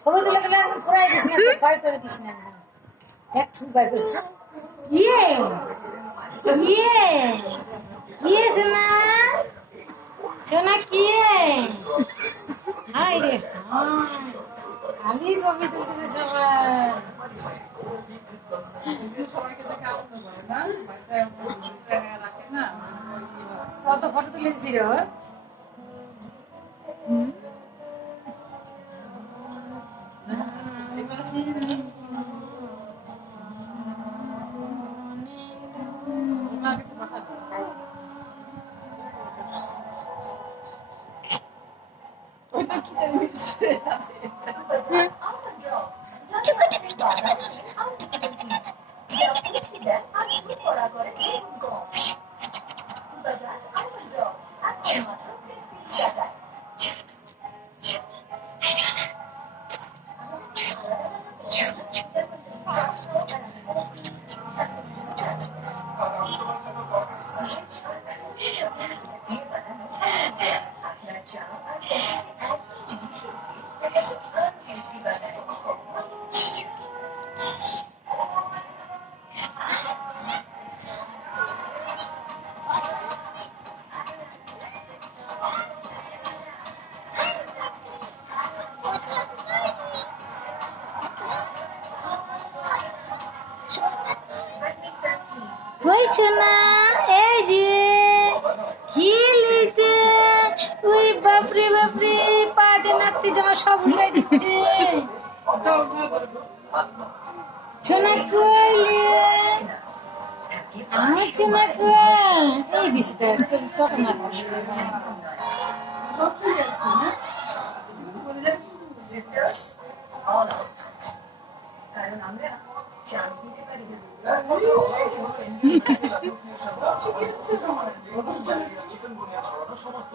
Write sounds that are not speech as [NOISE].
ছবি তুলে তুলে একদম ফুরাই দিস না ভয় করে দিস না এক ফুল বার করছে। ইয়ে ইয়ে কিয়ে সোনা? সোনা কিয়ে হাই রে আলি ছবি তুলতেছে সবাই। সবাইকে দেখে আনন্দ করে, না? রাখে না। কত ফটো তুলে দিছিল ওর মাকে তো পাঠাতে ওইটা কি না এই যে কি লিতে? ওই বাপরে বাপরে পা যে নাতি জামা সব উল্টাই দিচ্ছে। সোনা কইলে আমার সোনা এই [LAUGHS] সমস্ত